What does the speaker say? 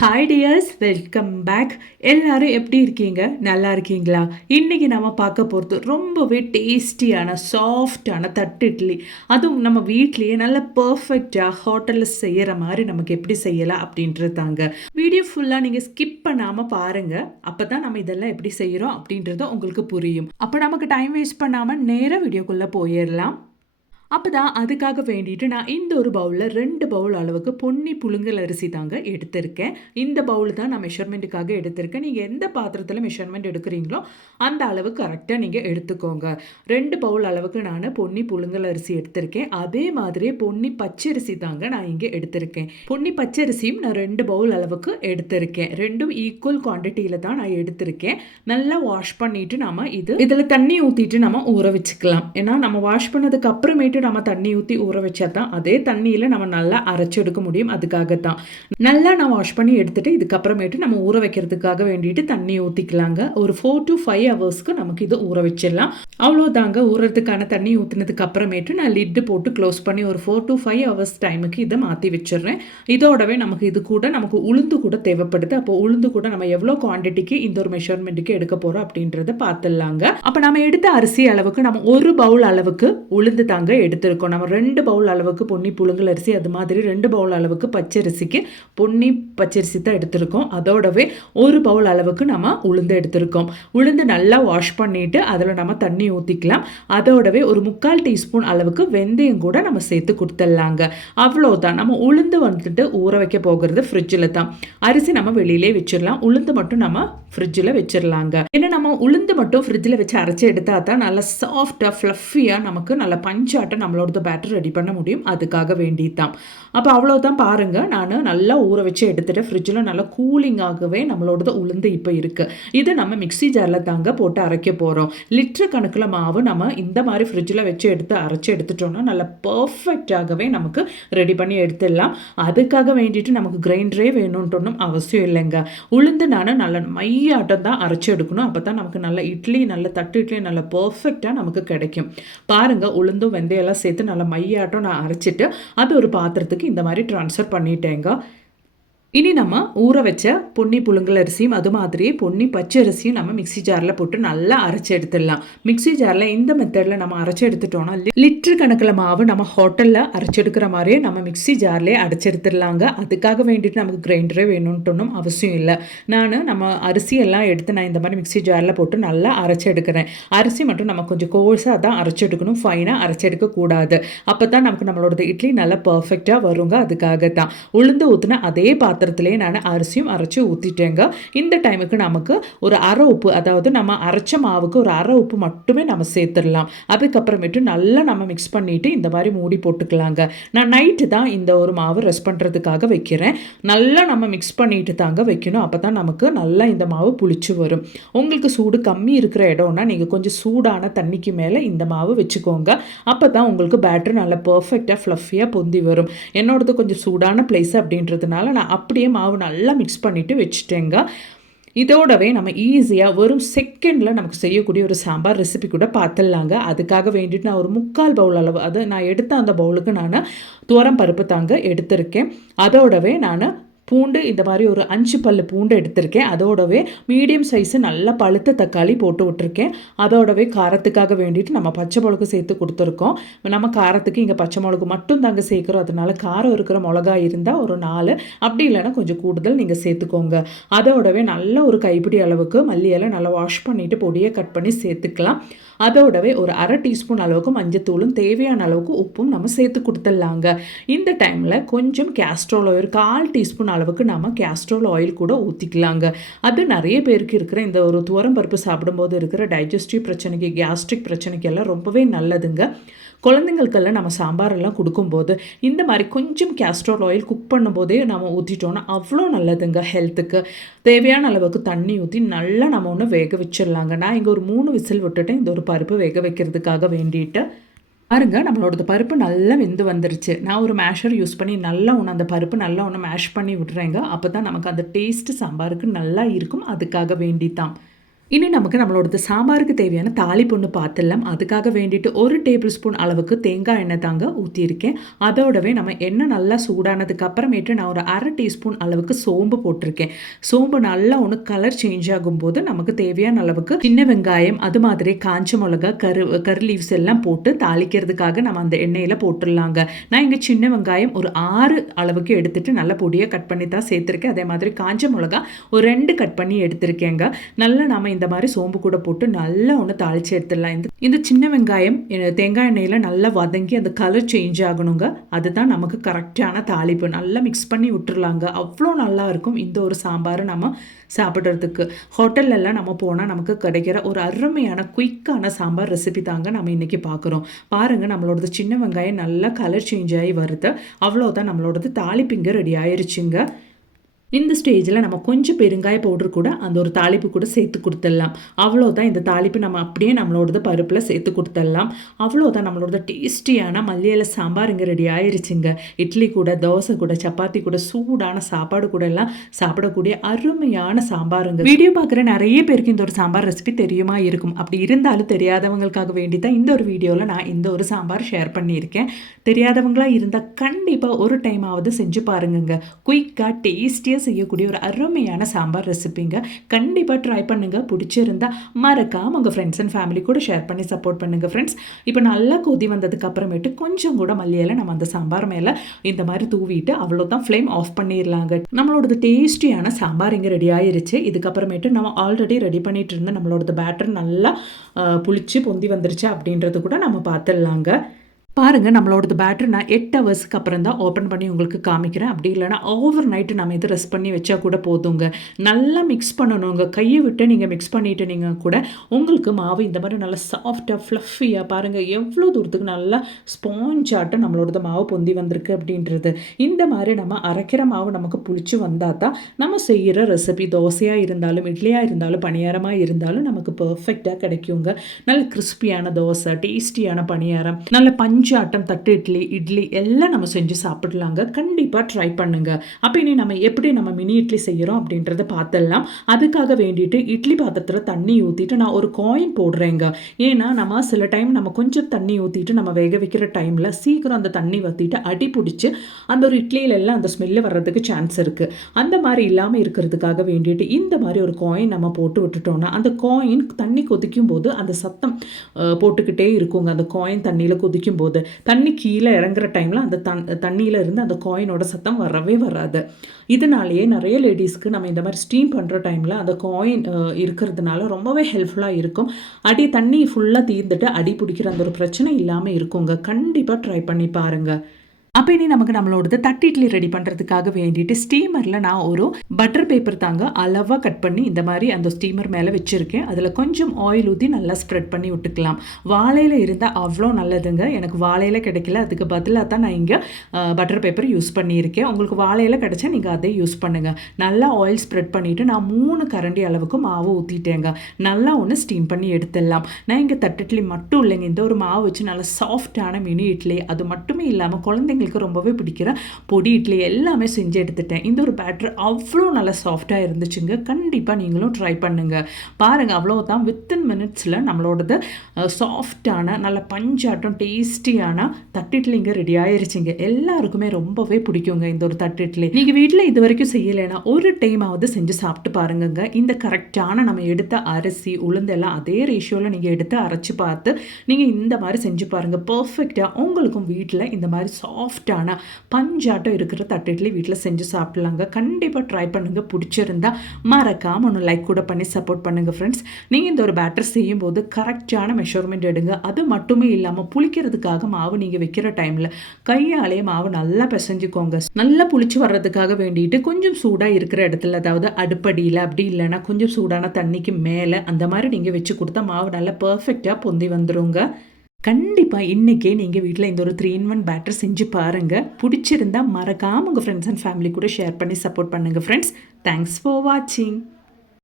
Hi tears welcome back எல்லாரும் எப்படி இருக்கீங்க? நல்லா இருக்கீங்களா? இன்றைக்கி நம்ம பார்க்க போகிறது ரொம்பவே டேஸ்டியான சாஃப்டான தட்டு இட்லி. அதுவும் நம்ம வீட்லேயே நல்ல பர்ஃபெக்டாக ஹோட்டலில் செய்கிற மாதிரி நமக்கு எப்படி செய்யலாம் அப்படின்றது தாங்க. வீடியோ ஃபுல்லாக நீங்கள் ஸ்கிப் பண்ணாமல் பாருங்கள் அப்போ தான் நம்ம இதெல்லாம் எப்படி செய்கிறோம் அப்படின்றது உங்களுக்கு புரியும். அப்போ நமக்கு டைம் வேஸ்ட் பண்ணாமல் நேராக வீடியோக்குள்ளே போயிடலாம். அப்போ தான் அதுக்காக வேண்டிட்டு நான் இந்த ஒரு பவுலில் ரெண்டு பவுல் அளவுக்கு பொன்னி புழுங்கல் அரிசி தாங்க எடுத்திருக்கேன். இந்த பவுல் தான் நான் மெஷர்மெண்ட்டுக்காக எடுத்திருக்கேன். நீங்கள் எந்த பாத்திரத்தில் மெஷர்மெண்ட் எடுக்கிறீங்களோ அந்த அளவு கரெக்டாக நீங்கள் எடுத்துக்கோங்க. ரெண்டு பவுல் அளவுக்கு நான் பொன்னி புழுங்கல் அரிசி எடுத்திருக்கேன். அதே மாதிரியே பொன்னி பச்சரிசி தாங்க நான் இங்கே எடுத்திருக்கேன். பொன்னி பச்சரிசியும் நான் ரெண்டு பவுல் அளவுக்கு எடுத்திருக்கேன். ரெண்டும் ஈக்குவல் குவான்டிட்டியில் தான் நான் எடுத்திருக்கேன். நல்லா வாஷ் பண்ணிட்டு நம்ம இது இதில் தண்ணி ஊற்றிட்டு நம்ம ஊற வச்சுக்கலாம். ஏன்னா நம்ம வாஷ் பண்ணதுக்கு அப்புறமேட்டு நம்ம தண்ணி ஊற்றி ஊற வச்சா தான் அதே தண்ணியில் நம்ம நல்லா அரைச்சி எடுக்க முடியும். அதுக்காகத்தான். நல்லா நான் வாஷ் பண்ணி எடுத்துட்டு இதுக்கப்புறமேட்டு நம்ம ஊற வைக்கிறதுக்காக வேண்டிட்டு தண்ணி ஊற்றிக்கலாங்க ஒரு ஃபோர் டு ஃபைவ் ஹவர்ஸ்க்கு நமக்கு இது ஊற வச்சிடலாம். அவ்வளோதாங்க. ஊறுறதுக்கான தண்ணி ஊற்றினதுக்கு அப்புறமேட்டு நான் லிட்டு போட்டு க்ளோஸ் பண்ணி ஒரு ஃபோர் டு ஃபைவ் ஹவர்ஸ் டைமுக்கு இதை மாற்றி வச்சிடுறேன். இதோடவே நமக்கு இது கூட நமக்கு உளுந்து கூட தேவைப்படுது. அப்போ உளுந்து கூட நம்ம எவ்வளோ குவான்டிட்டிக்கு இந்த ஒரு மெஷர்மெண்ட்டுக்கு எடுக்க போகிறோம் அப்படின்றத பார்த்துடலாங்க. அப்போ நம்ம எடுத்த அரிசி அளவுக்கு நம்ம ஒரு பவுல் அளவுக்கு உளுந்து தாங்க எடுத்திருக்கோம். நம்ம ரெண்டு பவுல் அளவுக்கு பொன்னி புழுங்கல் அரிசி அது மாதிரி ரெண்டு பவுல் அளவுக்கு பச்சரிசிக்கு பொன்னி பச்சரிசி தான் எடுத்திருக்கோம். அதோடவே ஒரு பவுல் அளவுக்கு நம்ம உளுந்து எடுத்திருக்கோம். உளுந்து நல்லா வாஷ் பண்ணிட்டு அதில் நம்ம தண்ணி ஊற்றிக்கலாம் அதோடவே ஒரு முக்கால் டீஸ்பூன் அளவுக்கு வெந்தயம் கூட நம்ம சேர்த்து கொடுத்துடலாங்க. அவ்வளோதான் நம்ம உளுந்து வந்துட்டு ஊற வைக்க போகிறது ஃப்ரிட்ஜில் தான். அரிசி நம்ம வெளியிலே வச்சிடலாம். உளுந்து மட்டும் நம்ம ஃப்ரிட்ஜில் வச்சிடலாங்க. ஏன்னா நம்ம உளுந்து மட்டும் ஃப்ரிட்ஜில் வச்சு அரைச்சி எடுத்தால் தான் நல்லா சாஃப்டாக ஃப்ளஃபியாக நமக்கு நல்ல பஞ்சாட்டம் நம்மளோட பேட்டர் ரெடி பண்ண முடியும். அதுக்காக வேண்டி தான் அப்போ அவ்வளோதான் பாருங்கள் நான் நல்லா ஊற வச்சு எடுத்துகிட்டு ஃப்ரிட்ஜில் நல்லா கூலிங்காகவே நம்மளோடது உளுந்து இப்போ இருக்குது இது நம்ம மிக்ஸி ஜாரில் தாங்க போட்டு அரைக்க போகிறோம் லிட்டர் கணக்கில் மாவு நம்ம இந்த மாதிரி ஃப்ரிட்ஜில் வச்சு எடுத்து அரைச்சி எடுத்துட்டோம்னா நல்லா பர்ஃபெக்டாகவே நமக்கு ரெடி பண்ணி எடுத்துடலாம். அதுக்காக வேண்டிட்டு நமக்கு கிரைண்டரே வேணும்ன்ட்டு அவசியம் இல்லைங்க. உளுந்து நான் நல்ல மையாட்டம் தான் அரைச்சி எடுக்கணும். அப்போ தான் நமக்கு நல்ல இட்லி நல்ல தட்டு இட்லி நல்ல பர்ஃபெக்டாக நமக்கு கிடைக்கும். பாருங்கள் உளுந்தும் எல்லாம் சேர்த்து நல்லா மையாட்டம் நான் அரைச்சிட்டு அது ஒரு பாத்திரத்துக்கு இந்த மாதிரி ட்ரான்ஸ்ஃபர் பண்ணிட்டேங்க. இனி நம்ம ஊற வச்ச பொன்னி புழுங்கல் அரிசியும் அது மாதிரியே பொன்னி பச்சை அரிசியும் நம்ம மிக்ஸி ஜாரில் போட்டு நல்லா அரைச்சி எடுத்துடலாம். மிக்ஸி ஜாரில் இந்த மெத்தடில் நம்ம அரைச்சி எடுத்துட்டோம்னா லிட்டர் கணக்கில் மாவு நம்ம ஹோட்டலில் அரைச்சி எடுக்கிற மாதிரியே நம்ம மிக்ஸி ஜார்லேயே அரைச்சி எடுத்துடலாங்க. அதுக்காக வேண்டிட்டு நமக்கு கிரைண்டரே வேணும்ட்டோனும் அவசியம் இல்லை. நான் நம்ம அரிசி எல்லாம் எடுத்து நான் இந்த மாதிரி மிக்ஸி ஜாரில் போட்டு நல்லா அரைச்சி எடுக்கிறேன். அரிசி மட்டும் நம்ம கொஞ்சம் கோர்ஸாக தான் அரைச்சி எடுக்கணும். ஃபைனாக அரைச்சி எடுக்கக்கூடாது அப்போ தான் நமக்கு நம்மளோட இட்லி நல்லா பர்ஃபெக்டாக வருங்க. அதுக்காக தான் உளுந்து ஊற்றின அதே பாத்திரத்திலே நான் அரிசியும் அரைச்சி ஊற்றிட்டேங்க இந்த டைமுக்கு நமக்கு ஒரு அரை உப்பு அதாவது நம்ம அரைச்ச மாவுக்கு ஒரு அரை உப்பு மட்டுமே நம்ம சேர்த்துடலாம். அதுக்கப்புறமேட்டு நல்லா நம்ம மிக்ஸ் பண்ணிவிட்டு இந்த மாதிரி மூடி போட்டுக்கலாங்க. நான் நைட்டு தான் இந்த ஒரு மாவு ரெஸ்ட் பண்ணுறதுக்காக வைக்கிறேன். நல்லா நம்ம மிக்ஸ் பண்ணிட்டு தாங்க வைக்கணும். அப்போ தான் நமக்கு நல்லா இந்த மாவு புளிச்சு வரும். உங்களுக்கு சூடு கம்மி இருக்கிற இடம்னா நீங்கள் கொஞ்சம் சூடான தண்ணிக்கு மேலே இந்த மாவு வச்சுக்கோங்க. அப்போ தான் உங்களுக்கு பேட்டர் நல்லா பர்ஃபெக்டாக ஃப்ளஃபியாக பொந்தி வரும். என்னோடது கொஞ்சம் சூடான பிளேஸ் அப்படின்றதுனால நான் அப்படியே மாவு நல்லா மிக்ஸ் பண்ணிவிட்டு வச்சுட்டேங்க. இதோடவே நம்ம ஈஸியாக வெறும் செகண்டில் நமக்கு செய்யக்கூடிய ஒரு சாம்பார் ரெசிபி கூட பார்த்துடலாங்க அதுக்காக வேண்டிட்டு நான் ஒரு முக்கால் பவுல் அளவு அது நான் எடுத்த அந்த பவுலுக்கு நான் துவரம் பருப்பு தாங்க எடுத்திருக்கேன். அதோடவே நான் பூண்டு இந்த மாதிரி ஒரு அஞ்சு பல்லு பூண்டு எடுத்திருக்கேன். அதோடவே மீடியம் சைஸு நல்லா பழுத்த தக்காளி போட்டு விட்டுருக்கேன். அதோடவே காரத்துக்காக வேண்டிட்டு நம்ம பச்சை மிளகு சேர்த்து கொடுத்துருக்கோம். நம்ம காரத்துக்கு இங்கே பச்சை மிளகு மட்டும் தாங்க சேர்க்குறோம். அதனால காரம் இருக்கிற மிளகா இருந்தால் ஒரு நாலு. அப்படி இல்லைன்னா கொஞ்சம் கூடுதல் நீங்கள் சேர்த்துக்கோங்க. அதோடவே நல்ல ஒரு கைப்பிடி அளவுக்கு மல்லியெல்லாம் நல்லா வாஷ் பண்ணிவிட்டு பொடியை கட் பண்ணி சேர்த்துக்கலாம். அதோடவே ஒரு அரை டீஸ்பூன் அளவுக்கு மஞ்சத்தூளும் தேவையான அளவுக்கு உப்பும் நம்ம சேர்த்து கொடுத்துடலாங்க. இந்த டைமில் கொஞ்சம் கேஸ்ட்ரோல் ஒரு கால் டீஸ்பூன் அளவுக்கு நம்ம கேஸ்ட்ரோல் ஆயில் கூட ஊற்றிக்கலாங்க அது நிறைய பேருக்கு இருக்கிற இந்த ஒரு துவரம் பருப்பு சாப்பிடும்போது இருக்கிற டைஜஸ்டிவ் பிரச்சனைக்கு கேஸ்ட்ரிக் பிரச்சனைக்கு எல்லாம் ரொம்பவே நல்லதுங்க. குழந்தைங்களுக்கெல்லாம் நம்ம சாம்பாரெல்லாம் கொடுக்கும்போது இந்த மாதிரி கொஞ்சம் கேஸ்ட்ரோல் ஆயில் குக் பண்ணும்போதே நம்ம ஊற்றிட்டோன்னா அவ்வளோ நல்லதுங்க ஹெல்த்துக்கு தேவையான அளவுக்கு தண்ணி ஊற்றி நல்லா நம்ம ஒன்று வேக வச்சிடலாங்க. நான் இங்கே ஒரு மூணு விசில் விட்டுட்டேன். இந்த ஒரு பருப்பு வேக வைக்கிறதுக்காக வேண்டிட்டு பாருங்க நம்மளோட பருப்பு நல்லா வெந்து வந்துருச்சு. நான் ஒரு மேஷர் யூஸ் பண்ணி நல்லா ஒன்று அந்த பருப்பு நல்லா ஒன்று மேஷ் பண்ணி விட்றேங்க அப்போ தான் நமக்கு அந்த டேஸ்ட்டு சாம்பாருக்கு நல்லா இருக்கும். அதுக்காக வேண்டி தான் இனி நமக்கு நம்மளோடது சாம்பாருக்கு தேவையான தாளிப்பு ஒன்று பார்த்துடலாம் அதுக்காக வேண்டிட்டு ஒரு டேபிள் ஸ்பூன் அளவுக்கு தேங்காய் எண்ணெய் தாங்க ஊற்றியிருக்கேன் அதோடவே நம்ம எண்ணெய் நல்லா சூடானதுக்கு அப்புறமேட்டு நான் ஒரு அரை டீஸ்பூன் அளவுக்கு சோம்பு போட்டிருக்கேன். சோம்பு நல்லா ஒன்று கலர் சேஞ்ச் ஆகும்போது நமக்கு தேவையான அளவுக்கு சின்ன வெங்காயம் அது மாதிரி காஞ்ச மிளகா கரு கரு லீவ்ஸ் எல்லாம் போட்டு தாளிக்கிறதுக்காக நம்ம அந்த எண்ணெயில் போட்டுடலாங்க. நான் இங்கே சின்ன வெங்காயம் ஒரு ஆறு அளவுக்கு எடுத்துட்டு நல்ல பொடியாக கட் பண்ணி தான் சேர்த்துருக்கேன். அதே மாதிரி காஞ்ச மிளகா ஒரு ரெண்டு கட் பண்ணி எடுத்திருக்கேங்க. நல்லா நம்ம இந்த மாதிரி சோம்பு கூட போட்டு நல்லா ஒன்று தாளித்து எடுத்துடலாம். இந்த இந்த சின்ன வெங்காயம் தேங்காய் எண்ணெயில் நல்லா வதங்கி அந்த கலர் சேஞ்ச் ஆகணுங்க. அதுதான் நமக்கு கரெக்டான தாளிப்பு. நல்லா மிக்ஸ் பண்ணி விட்டுருலாங்க அவ்வளோ நல்லா இருக்கும் இந்த ஒரு சாம்பார் நம்ம சாப்பிட்றதுக்கு. ஹோட்டல்லலாம் நம்ம போனால் நமக்கு கிடைக்கிற ஒரு அருமையான குயிக்கான சாம்பார் ரெசிபி தாங்க நம்ம இன்றைக்கி பார்க்குறோம் பாருங்கள் நம்மளோடது சின்ன வெங்காயம் நல்லா கலர் சேஞ்ச் ஆகி வருது. அவ்வளோதான் நம்மளோடது தாளிப்பிங்க ரெடி ஆயிடுச்சுங்க இந்த ஸ்டேஜில் நம்ம கொஞ்சம் பெருங்காய பவுடர் கூட அந்த ஒரு தாளிப்பு கூட சேர்த்து கொடுத்துடலாம். அவ்வளோதான் இந்த தாளிப்பு நம்ம அப்படியே நம்மளோடது பருப்பில் சேர்த்து கொடுத்துடலாம். அவ்வளோதான் நம்மளோட டேஸ்டியான மல்லியில் சாம்பார் இங்கே ரெடி ஆயிருச்சுங்க. இட்லி கூட தோசை கூட சப்பாத்தி கூட சூடான சாப்பாடு கூட எல்லாம் சாப்பிடக்கூடிய அருமையான சாம்பாருங்க. வீடியோ பார்க்குற நிறைய பேருக்கு இந்த ஒரு சாம்பார் ரெசிபி தெரியுமா? இருக்கும். அப்படி இருந்தாலும் தெரியாதவங்களுக்காக வேண்டி தான் இந்த ஒரு வீடியோவில் நான் இந்த ஒரு சாம்பார் ஷேர் பண்ணியிருக்கேன். தெரியாதவங்களாக இருந்தால் கண்டிப்பாக ஒரு டைமாவது செஞ்சு பாருங்கங்க. குயிக்காக டேஸ்டியாக ஈஸியாக செய்யக்கூடிய ஒரு அருமையான சாம்பார் ரெசிபிங்க கண்டிப்பாக ட்ரை பண்ணுங்கள் பிடிச்சிருந்தா மறக்காம உங்கள் ஃப்ரெண்ட்ஸ் அண்ட் ஃபேமிலி கூட ஷேர் பண்ணி சப்போர்ட் பண்ணுங்கள் ஃப்ரெண்ட்ஸ் இப்போ நல்லா கொதி வந்ததுக்கு அப்புறமேட்டு கொஞ்சம் கூட மல்லியில் நம்ம அந்த சாம்பார் மேலே இந்த மாதிரி தூவிட்டு அவ்வளோதான் ஃப்ளேம் ஆஃப் பண்ணிடலாங்க நம்மளோடது டேஸ்டியான சாம்பார் இங்கே ரெடி ஆயிருச்சு. இதுக்கப்புறமேட்டு நம்ம ஆல்ரெடி ரெடி பண்ணிட்டு இருந்த நம்மளோட பேட்டர் நல்லா புளிச்சு பொந்தி வந்துருச்சு அப்படின்றது கூட நம்ம பார்த்துடலாங்க. பாருங்கள் நம்மளோடது பேட்ரி நான் எட்டு ஹவர்ஸ்க்கு அப்புறம் தான் ஓப்பன் பண்ணி உங்களுக்கு காமிக்கிறேன். அப்படி இல்லைனா ஓவர் நைட்டு நம்ம இது ரெஸ்ட் பண்ணி வச்சா கூட போதுங்க. நல்லா மிக்ஸ் பண்ணணுங்க. கையை விட்டு நீங்கள் மிக்ஸ் பண்ணிட்டு நீங்கள் கூட உங்களுக்கு மாவு இந்த மாதிரி நல்லா சாஃப்டாக ஃப்ளஃபியாக பாருங்கள் எவ்வளோ தூரத்துக்கு நல்லா ஸ்பாஞ்சாட்டம் நம்மளோடது மாவு பொந்தி வந்திருக்கு அப்படின்றது. இந்த மாதிரி நம்ம அரைக்கிற மாவு நமக்கு புளிச்சு வந்தால் தான் நம்ம செய்கிற ரெசிபி தோசையாக இருந்தாலும் இட்லியாக இருந்தாலும் பணியாரமாக இருந்தாலும் நமக்கு பர்ஃபெக்டாக கிடைக்குங்க. நல்ல கிறிஸ்பியான தோசை டேஸ்டியான பணியாரம் நல்ல பஞ்சு அஞ்சு ஆட்டம் தட்டு இட்லி இட்லி எல்லாம் நம்ம செஞ்சு சாப்பிடலாங்க. கண்டிப்பாக ட்ரை பண்ணுங்க. அப்போ இனி நம்ம எப்படி நம்ம மினி இட்லி செய்கிறோம் அப்படின்றத பார்த்துடலாம் அதுக்காக வேண்டிட்டு இட்லி பாத்திரத்தில் தண்ணி ஊற்றிட்டு நான் ஒரு காயின் போடுறேங்க. ஏன்னா நம்ம சில டைம் நம்ம கொஞ்சம் தண்ணி ஊற்றிட்டு நம்ம வேக வைக்கிற டைமில் சீக்கிரம் அந்த தண்ணி ஊற்றிட்டு அடி பிடிச்சி அந்த ஒரு இட்லியிலெல்லாம் அந்த ஸ்மெல்லு வர்றதுக்கு சான்ஸ் இருக்குது அந்த மாதிரி இல்லாமல் இருக்கிறதுக்காக வேண்டிட்டு இந்த மாதிரி ஒரு காயின் நம்ம போட்டு விட்டுட்டோம்னா அந்த காயின் தண்ணி கொதிக்கும் போது அந்த சத்தம் போட்டுக்கிட்டே இருக்குங்க. அந்த காயின் தண்ணியில் கொதிக்கும் போது போகுது. தண்ணி கீழே இறங்குற டைமில் அந்த தண் தண்ணியில் இருந்து அந்த காயினோட சத்தம் வரவே வராது. இதனாலேயே நிறைய லேடிஸ்க்கு நம்ம இந்த மாதிரி ஸ்டீம் பண்ணுற டைமில் அந்த காயின் இருக்கிறதுனால ரொம்பவே ஹெல்ப்ஃபுல்லாக இருக்கும். அடி தண்ணி ஃபுல்லாக தீர்ந்துட்டு அடி பிடிக்கிற அந்த ஒரு பிரச்சனை இல்லாமல் இருக்குங்க. கண்டிப்பாக ட்ரை பண்ணி பாருங்கள் அப்போ இனி நமக்கு நம்மளோடது தட்டு இட்லி ரெடி பண்ணுறதுக்காக வேண்டிட்டு ஸ்டீமரில் நான் ஒரு பட்டர் பேப்பர் தாங்க அளவாக கட் பண்ணி இந்த மாதிரி அந்த ஸ்டீமர் மேலே வச்சுருக்கேன். அதில் கொஞ்சம் ஆயில் ஊற்றி நல்லா ஸ்ப்ரெட் பண்ணி விட்டுக்கலாம். வாழையில் இருந்தால் அவ்வளோ நல்லதுங்க. எனக்கு வாழையில் கிடைக்கல. அதுக்கு பதிலாக தான் நான் இங்கே பட்டர் பேப்பர் யூஸ் பண்ணியிருக்கேன். உங்களுக்கு வாழையில் கிடைச்சா நீங்கள் அதை யூஸ் பண்ணுங்கள் நல்லா ஆயில் ஸ்ப்ரெட் பண்ணிவிட்டு நான் மூணு கரண்டி அளவுக்கு மாவு ஊற்றிட்டேங்க நல்லா ஒன்று ஸ்டீம் பண்ணி எடுத்துடலாம். நான் இங்கே தட்டு இட்லி மட்டும் இல்லைங்க. இந்த ஒரு மாவு வச்சு நல்லா சாஃப்டான மினி இட்லி. அது மட்டுமே இல்லாமல் குழந்தைங்களுக்கு குழந்தைங்களுக்கு ரொம்பவே பிடிக்கிற பொடி இட்லி எல்லாமே செஞ்சு எடுத்துட்டேன். இந்த ஒரு பேட்டர் அவ்வளோ நல்லா சாஃப்டாக இருந்துச்சுங்க. கண்டிப்பாக நீங்களும் ட்ரை பண்ணுங்கள் பாருங்கள் அவ்வளோதான் வித்தின் மினிட்ஸில் நம்மளோடது சாஃப்டான நல்ல பஞ்சாட்டம் டேஸ்டியான தட்டிட்லிங்க ரெடி ஆயிருச்சுங்க. எல்லாருக்குமே ரொம்பவே பிடிக்குங்க இந்த ஒரு தட்டு இட்லி. நீங்கள் வீட்டில் இது வரைக்கும் செய்யலைன்னா ஒரு டைமாவது செஞ்சு சாப்பிட்டு பாருங்கங்க. இந்த கரெக்டான நம்ம எடுத்த அரிசி உளுந்தெல்லாம் அதே ரேஷியோவில் நீங்கள் எடுத்து அரைச்சி பார்த்து நீங்கள் இந்த மாதிரி செஞ்சு பாருங்கள் பர்ஃபெக்டாக உங்களுக்கும் வீட்டில் இந்த மாதிரி சாஃப்ட் சாஃப்டான பஞ்சாட்டம் இருக்கிற தட்டு இட்லி வீட்டில் செஞ்சு சாப்பிட்லாங்க. கண்டிப்பாக ட்ரை பண்ணுங்கள் பிடிச்சிருந்தா மறக்காமல் ஒன்று லைக் கூட பண்ணி சப்போர்ட் பண்ணுங்கள் ஃப்ரெண்ட்ஸ் நீங்கள் இந்த ஒரு பேட்டர் செய்யும்போது கரெக்டான மெஷர்மெண்ட் எடுங்க. அது மட்டுமே இல்லாமல் புளிக்கிறதுக்காக மாவு நீங்கள் வைக்கிற டைமில் கையாலே மாவு நல்லா பிசைஞ்சுக்கோங்க. நல்லா புளிச்சு வர்றதுக்காக வேண்டிட்டு கொஞ்சம் சூடாக இருக்கிற இடத்துல அதாவது அடுப்படியில் அப்படி இல்லைன்னா கொஞ்சம் சூடான தண்ணிக்கு மேலே அந்த மாதிரி நீங்கள் வச்சு கொடுத்தா மாவு நல்லா பர்ஃபெக்டாக பொந்தி வந்துருங்க. கண்டிப்பாக இன்றைக்கே நீங்கள் வீட்டில் இந்த ஒரு த்ரீ இன் ஒன் பேட்டர் செஞ்சு பாருங்கள் பிடிச்சிருந்தா மறக்காமல் உங்கள் ஃப்ரெண்ட்ஸ் அண்ட் ஃபேமிலி கூட ஷேர் பண்ணி சப்போர்ட் பண்ணுங்கள் ஃப்ரெண்ட்ஸ் தேங்க்ஸ் ஃபார் வாட்சிங்